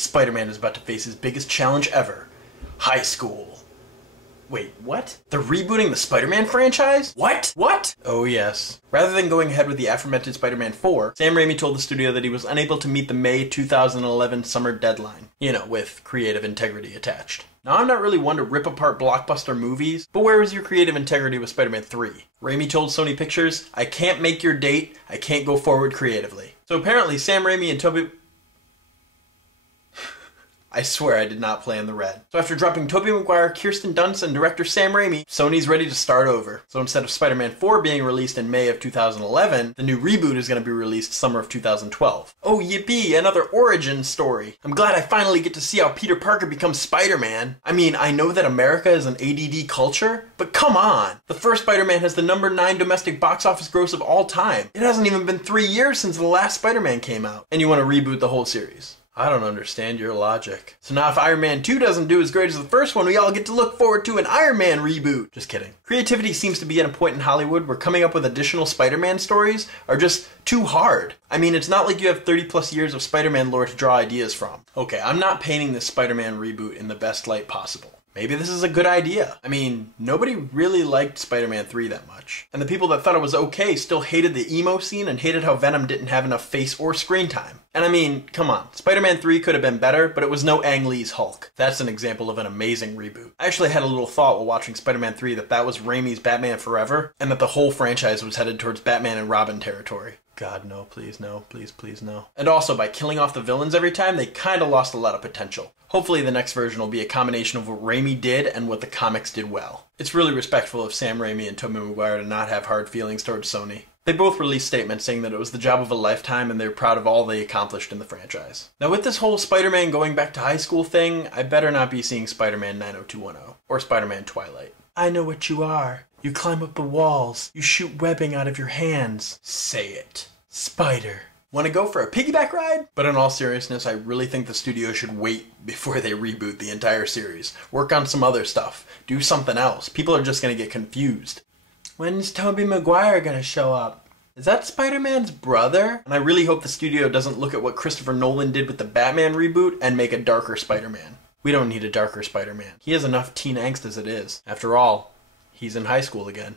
Spider-Man is about to face his biggest challenge ever. High school. Wait, what? They're rebooting the Spider-Man franchise? What? What? Oh yes. Rather than going ahead with the aforementioned Spider-Man 4, Sam Raimi told the studio that he was unable to meet the May 2011 summer deadline. You know, with creative integrity attached. Now, I'm not really one to rip apart blockbuster movies, but where was your creative integrity with Spider-Man 3? Raimi told Sony Pictures, I can't make your date, I can't go forward creatively. So apparently Sam Raimi and Tobey... I swear I did not play on the red. So after dropping Tobey Maguire, Kirsten Dunst, and director Sam Raimi, Sony's ready to start over. So instead of Spider-Man 4 being released in May of 2011, the new reboot is going to be released summer of 2012. Oh yippee, another origin story. I'm glad I finally get to see how Peter Parker becomes Spider-Man. I mean, I know that America is an ADD culture, but come on! The first Spider-Man has the #9 domestic box office gross of all time. It hasn't even been 3 years since the last Spider-Man came out. And you want to reboot the whole series. I don't understand your logic. So now if Iron Man 2 doesn't do as great as the first one, we all get to look forward to an Iron Man reboot. Just kidding. Creativity seems to be at a point in Hollywood where coming up with additional Spider-Man stories are just too hard. I mean, it's not like you have 30+ years of Spider-Man lore to draw ideas from. Okay, I'm not painting this Spider-Man reboot in the best light possible. Maybe this is a good idea. I mean, nobody really liked Spider-Man 3 that much. And the people that thought it was okay still hated the emo scene and hated how Venom didn't have enough face or screen time. And I mean, come on, Spider-Man 3 could have been better, but it was no Ang Lee's Hulk. That's an example of an amazing reboot. I actually had a little thought while watching Spider-Man 3 that was Raimi's Batman Forever, and that the whole franchise was headed towards Batman and Robin territory. God, no, please, no, please, please, no. And also, by killing off the villains every time, they kinda lost a lot of potential. Hopefully the next version will be a combination of what Raimi did and what the comics did well. It's really respectful of Sam Raimi and Tobey Maguire to not have hard feelings towards Sony. They both released statements saying that it was the job of a lifetime and they're proud of all they accomplished in the franchise. Now with this whole Spider-Man going back to high school thing, I better not be seeing Spider-Man 90210 or Spider-Man Twilight. I know what you are. You climb up the walls. You shoot webbing out of your hands. Say it. Spider. Want to go for a piggyback ride? But in all seriousness, I really think the studio should wait before they reboot the entire series. Work on some other stuff. Do something else. People are just going to get confused. When's Tobey Maguire going to show up? Is that Spider-Man's brother? And I really hope the studio doesn't look at what Christopher Nolan did with the Batman reboot and make a darker Spider-Man. We don't need a darker Spider-Man. He has enough teen angst as it is. After all, he's in high school again.